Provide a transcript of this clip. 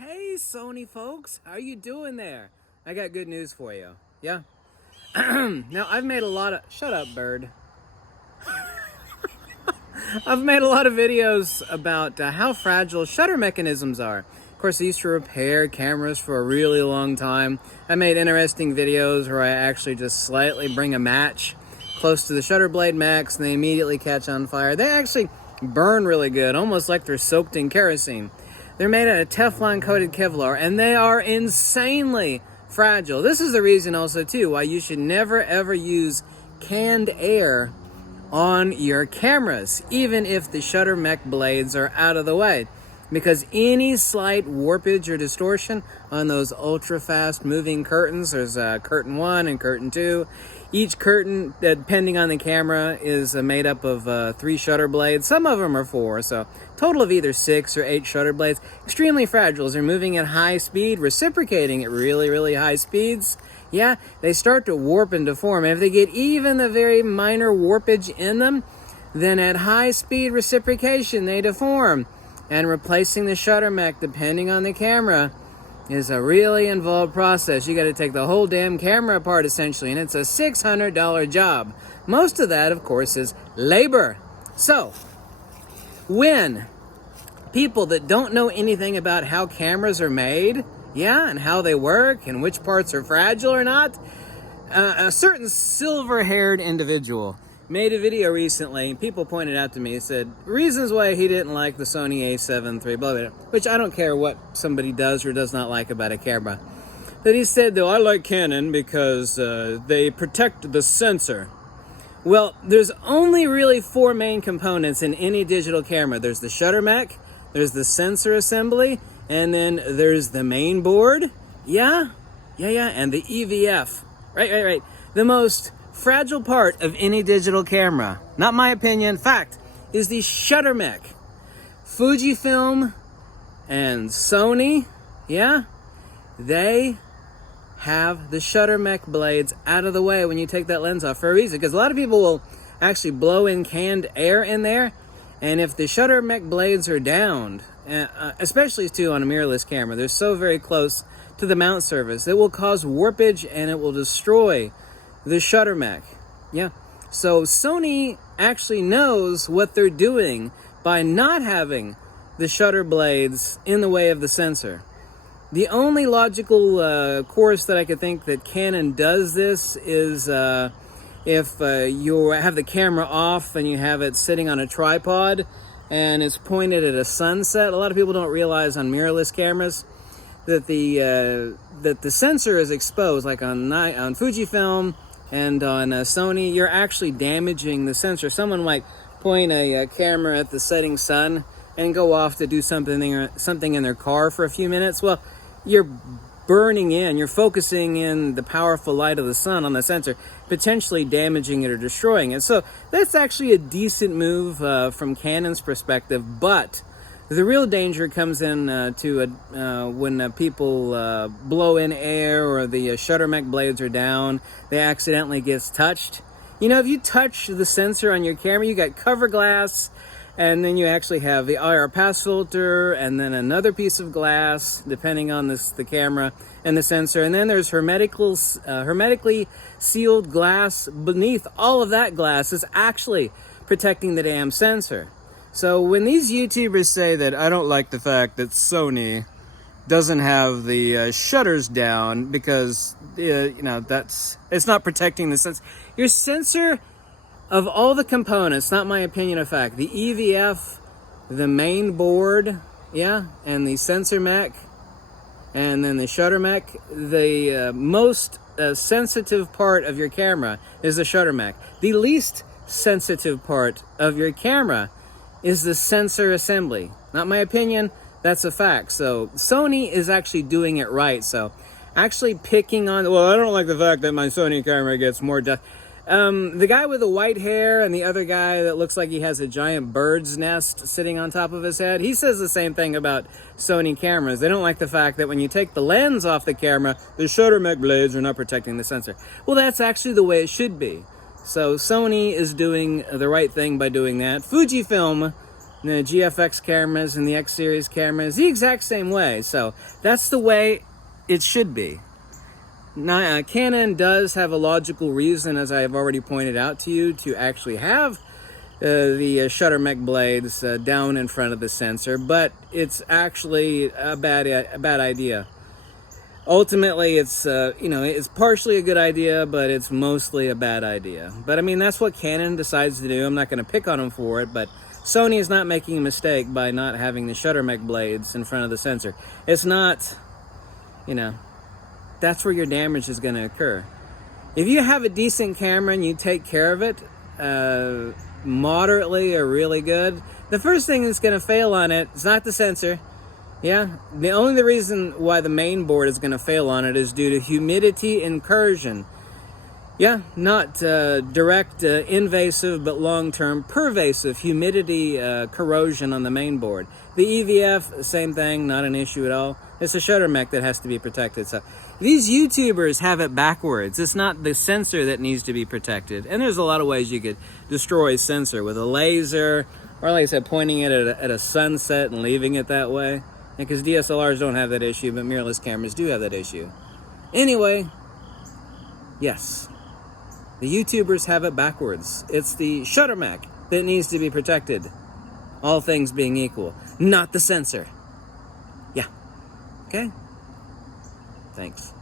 Hey, Sony folks, how you doing there? I got good news for you. Yeah? Now, I've made a lot of... Shut up, bird. I've made a lot of videos about how fragile shutter mechanisms are. Of course, I used to repair cameras for a really long time. I made interesting videos where I actually just slightly bring a match close to the shutter blade max and they immediately catch on fire. They actually burn really good, almost like they're soaked in kerosene. They're made out of Teflon-coated Kevlar, and they are insanely fragile. This is the reason also, too, why you should never, ever use canned air on your cameras, even if the shutter mech blades are out of the way. Because any slight warpage or distortion on those ultra-fast moving curtains, there's curtain 1 and curtain 2. Each curtain, depending on the camera, is made up of 3 shutter blades. Some of them are 4, so total of either 6 or 8 shutter blades. Extremely fragile as they're moving at high speed, reciprocating at really, really high speeds. Yeah, they start to warp and deform. And if they get even a very minor warpage in them, then at high speed reciprocation, they deform. And replacing the shutter mech, depending on the camera, is a really involved process. You got to take the whole damn camera apart, essentially, and it's a $600 job. Most of that, of course, is labor. So, when people that don't know anything about how cameras are made, and how they work, and which parts are fragile or not, a certain silver-haired individual made a video recently, and people pointed out to me, said, reasons why he didn't like the Sony a7 III, blah, blah, blah, which I don't care what somebody does or does not like about a camera. But he said, though, I like Canon because they protect the sensor. Well, there's only really 4 main components in any digital camera. There's the shutter mech, there's the sensor assembly, and then there's the main board. And the EVF. Right. The most fragile part of any digital camera, not my opinion, fact, is the shutter mech. Fujifilm and Sony, they have the shutter mech blades out of the way when you take that lens off for a reason, because a lot of people will actually blow in canned air in there, and if the shutter mech blades are downed, especially too on a mirrorless camera, they're so very close to the mount surface, it will cause warpage and it will destroy the shutter mech. So Sony actually knows what they're doing by not having the shutter blades in the way of the sensor. The only logical course that I could think that Canon does this is if you have the camera off and you have it sitting on a tripod and it's pointed at a sunset. A lot of people don't realize on mirrorless cameras that the sensor is exposed, like on Fujifilm and on Sony, you're actually damaging the sensor. Someone might point a camera at the setting sun and go off to do something in their car for a few minutes. Well, you're burning in, you're focusing in the powerful light of the sun on the sensor, potentially damaging it or destroying it. So that's actually a decent move from Canon's perspective, but the real danger comes in when people blow in air or the shutter mech blades are down, they accidentally gets touched. If you touch the sensor on your camera, you got cover glass, and then you actually have the IR pass filter, and then another piece of glass, depending on the camera and the sensor, and then there's hermetically sealed glass beneath all of that glass is actually protecting the damn sensor. So when these YouTubers say that I don't like the fact that Sony doesn't have the shutters down because it's not protecting the sensor. Your sensor, of all the components, not my opinion of fact, the EVF, the main board, and the sensor mech, and then the shutter mech, the most sensitive part of your camera is the shutter mech. The least sensitive part of your camera is the sensor assembly. Not my opinion, that's a fact. So Sony is actually doing it right. So actually picking on, I don't like the fact that my Sony camera gets more depth. The guy with the white hair and the other guy that looks like he has a giant bird's nest sitting on top of his head, he says the same thing about Sony cameras. They don't like the fact that when you take the lens off the camera, the shutter mech blades are not protecting the sensor. Well, that's actually the way it should be. So Sony is doing the right thing by doing that. Fujifilm the GFX cameras and the X series cameras the exact same way. So that's the way it should be. Now, Canon does have a logical reason, as I have already pointed out to you, to actually have the shutter mech blades down in front of the sensor, but it's actually a bad idea. Ultimately, it's it's partially a good idea, but it's mostly a bad idea. But I mean, that's what Canon decides to do. I'm not going to pick on them for it, but Sony is not making a mistake by not having the shutter mech blades in front of the sensor. It's not, that's where your damage is going to occur. If you have a decent camera and you take care of it moderately or really good, the first thing that's going to fail on it is not the sensor. Yeah, the reason why the main board is going to fail on it is due to humidity incursion. Yeah, not direct invasive, but long-term pervasive humidity corrosion on the main board. The EVF, same thing, not an issue at all. It's a shutter mech that has to be protected. So these YouTubers have it backwards. It's not the sensor that needs to be protected. And there's a lot of ways you could destroy a sensor with a laser, or like I said, pointing it at a sunset and leaving it that way. Because DSLRs don't have that issue, but mirrorless cameras do have that issue. Anyway, yes, the YouTubers have it backwards. It's the shutter mech that needs to be protected, all things being equal, not the sensor. Yeah. Okay? Thanks.